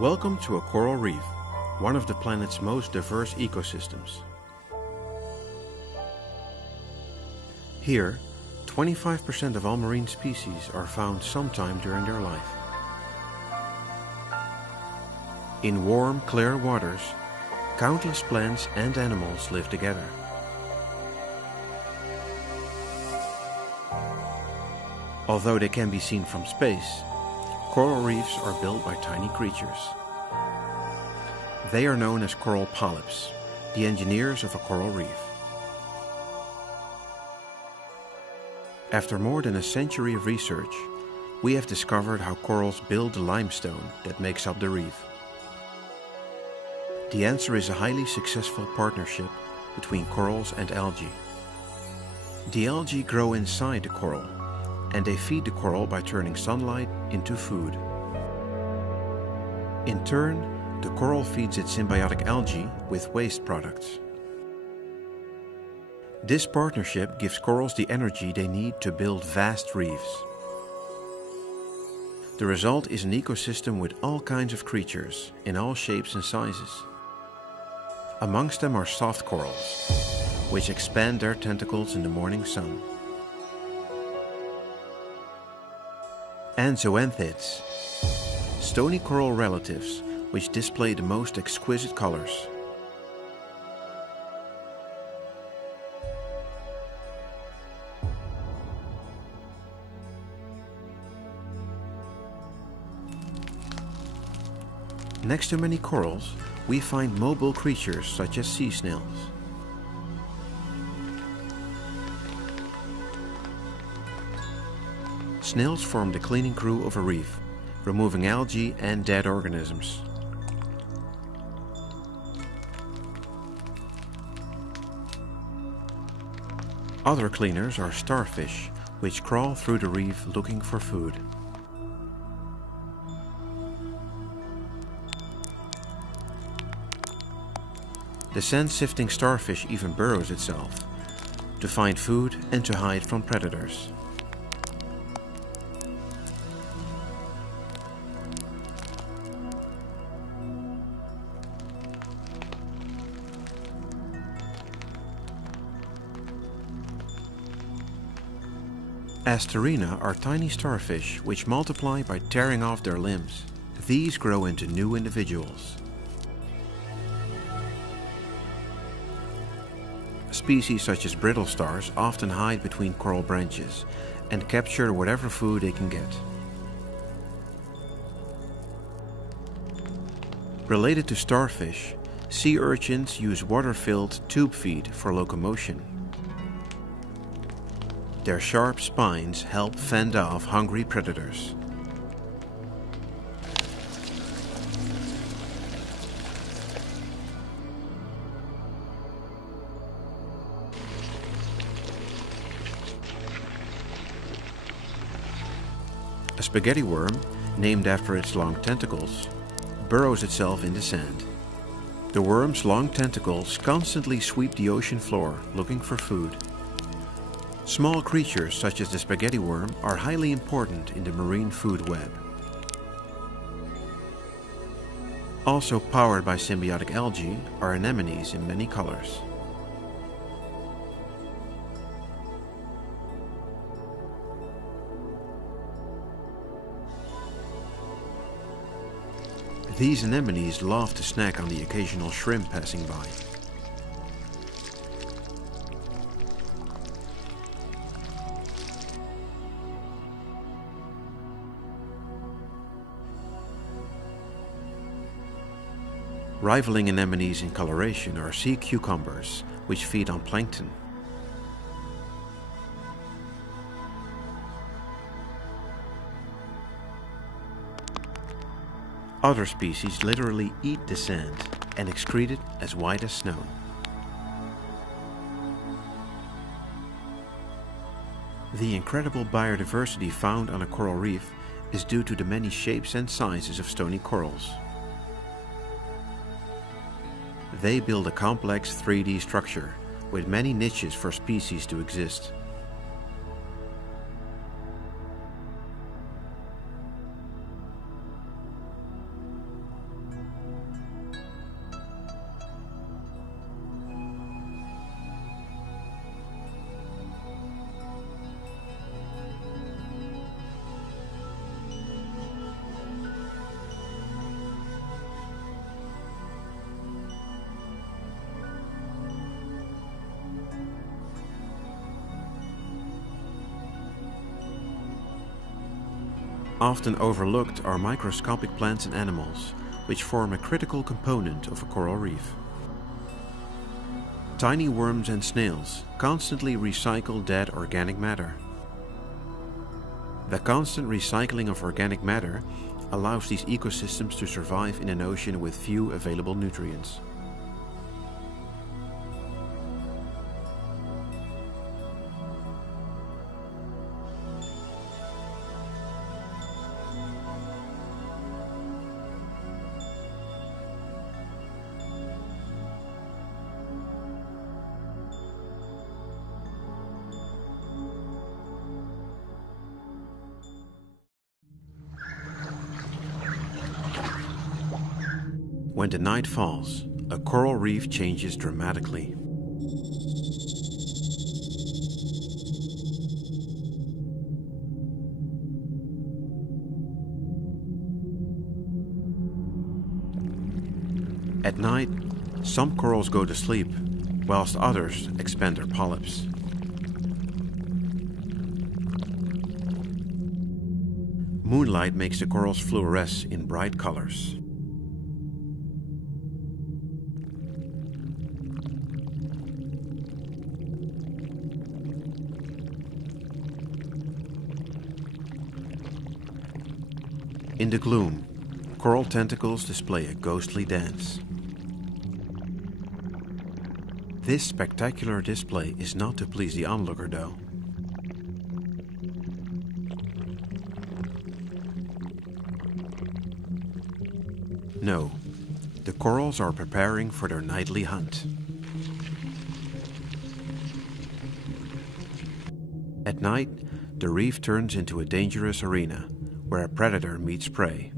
Welcome to a coral reef, one of the planet's most diverse ecosystems. Here, 25% of all marine species are found sometime during their life. In warm, clear waters, countless plants and animals live together. Although they can be seen from space, coral reefs are built by tiny creatures. They are known as coral polyps, the engineers of a coral reef. After more than a century of research, we have discovered how corals build the limestone that makes up the reef. The answer is a highly successful partnership between corals and algae. The algae grow inside the coral, and they feed the coral by turning sunlight into food. In turn, the coral feeds its symbiotic algae with waste products. This partnership gives corals the energy they need to build vast reefs. The result is an ecosystem with all kinds of creatures in all shapes and sizes. Amongst them are soft corals, which expand their tentacles in the morning sun. And zoanthids, stony coral relatives which display the most exquisite colors. Next to many corals, we find mobile creatures such as sea snails. Snails form the cleaning crew of a reef, removing algae and dead organisms. Other cleaners are starfish, which crawl through the reef looking for food. The sand-sifting starfish even burrows itself, to find food and to hide from predators. Asterina are tiny starfish which multiply by tearing off their limbs. These grow into new individuals. Species such as brittle stars often hide between coral branches and capture whatever food they can get. Related to starfish, sea urchins use water-filled tube feed for locomotion. Their sharp spines help fend off hungry predators. A spaghetti worm, named after its long tentacles, burrows itself in the sand. The worm's long tentacles constantly sweep the ocean floor looking for food. Small creatures such as the spaghetti worm are highly important in the marine food web. Also powered by symbiotic algae are anemones in many colors. These anemones love to snack on the occasional shrimp passing by. Rivaling anemones in coloration are sea cucumbers, which feed on plankton. Other species literally eat the sand and excrete it as white as snow. The incredible biodiversity found on a coral reef is due to the many shapes and sizes of stony corals. They build a complex 3D structure with many niches for species to exist. Often overlooked are microscopic plants and animals, which form a critical component of a coral reef. Tiny worms and snails constantly recycle dead organic matter. The constant recycling of organic matter allows these ecosystems to survive in an ocean with few available nutrients. When the night falls, a coral reef changes dramatically. At night, some corals go to sleep, whilst others expand their polyps. Moonlight makes the corals fluoresce in bright colors. In the gloom, coral tentacles display a ghostly dance. This spectacular display is not to please the onlooker, though. No, the corals are preparing for their nightly hunt. At night, the reef turns into a dangerous arena, where a predator meets prey.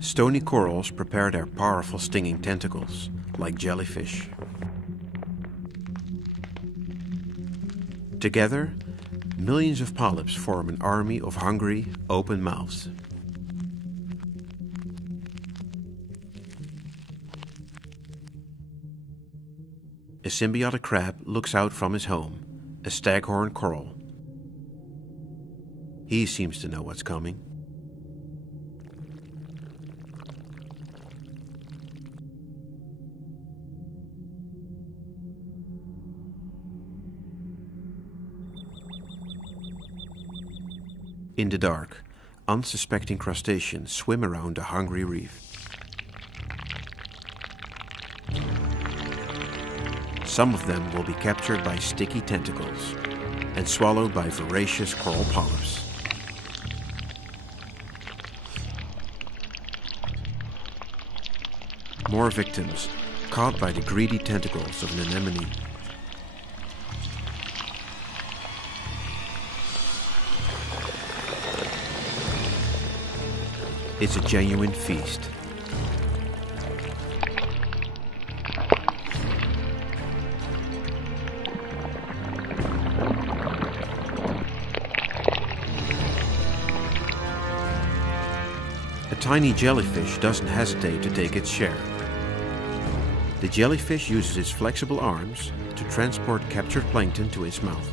Stony corals prepare their powerful stinging tentacles, like jellyfish. Together, millions of polyps form an army of hungry, open mouths. A symbiotic crab looks out from his home, a staghorn coral. He seems to know what's coming. In the dark, unsuspecting crustaceans swim around a hungry reef. Some of them will be captured by sticky tentacles and swallowed by voracious coral polyps. More victims, caught by the greedy tentacles of an anemone. It's a genuine feast. A tiny jellyfish doesn't hesitate to take its share. The jellyfish uses its flexible arms to transport captured plankton to its mouth.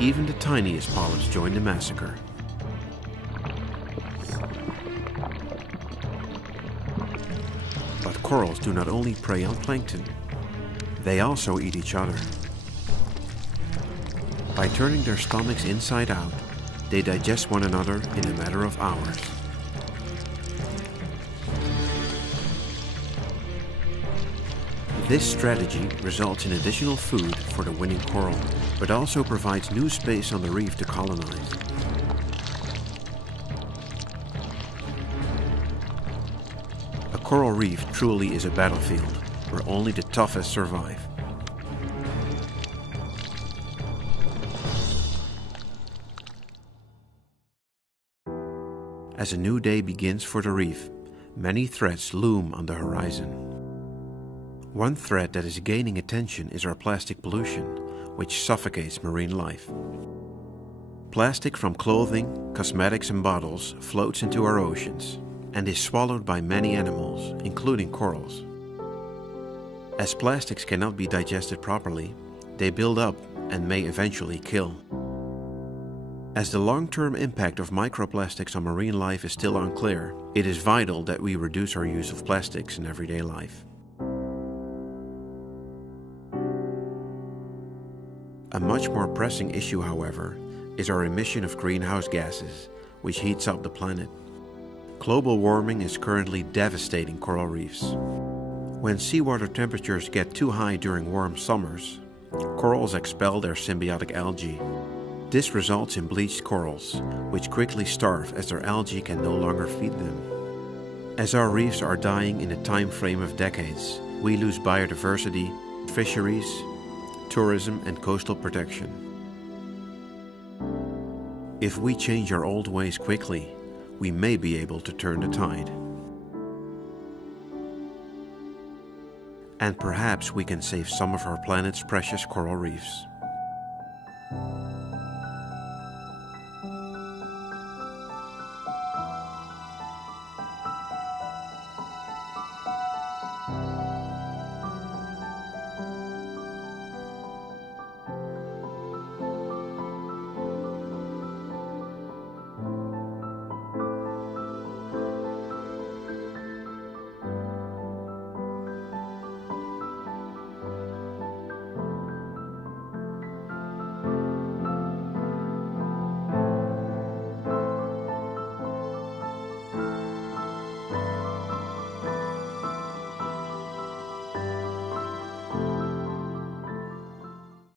Even the tiniest polyps join the massacre. But corals do not only prey on plankton, they also eat each other. By turning their stomachs inside out, they digest one another in a matter of hours. This strategy results in additional food for the winning coral, but also provides new space on the reef to colonize. A coral reef truly is a battlefield where only the toughest survive. As a new day begins for the reef, many threats loom on the horizon. One threat that is gaining attention is our plastic pollution, which suffocates marine life. Plastic from clothing, cosmetics and bottles floats into our oceans and is swallowed by many animals, including corals. As plastics cannot be digested properly, they build up and may eventually kill. As the long-term impact of microplastics on marine life is still unclear, it is vital that we reduce our use of plastics in everyday life. A much more pressing issue, however, is our emission of greenhouse gases, which heats up the planet. Global warming is currently devastating coral reefs. When seawater temperatures get too high during warm summers, corals expel their symbiotic algae. This results in bleached corals, which quickly starve as their algae can no longer feed them. As our reefs are dying in a time frame of decades, we lose biodiversity, fisheries, tourism, and coastal protection. If we change our old ways quickly, we may be able to turn the tide. And perhaps we can save some of our planet's precious coral reefs.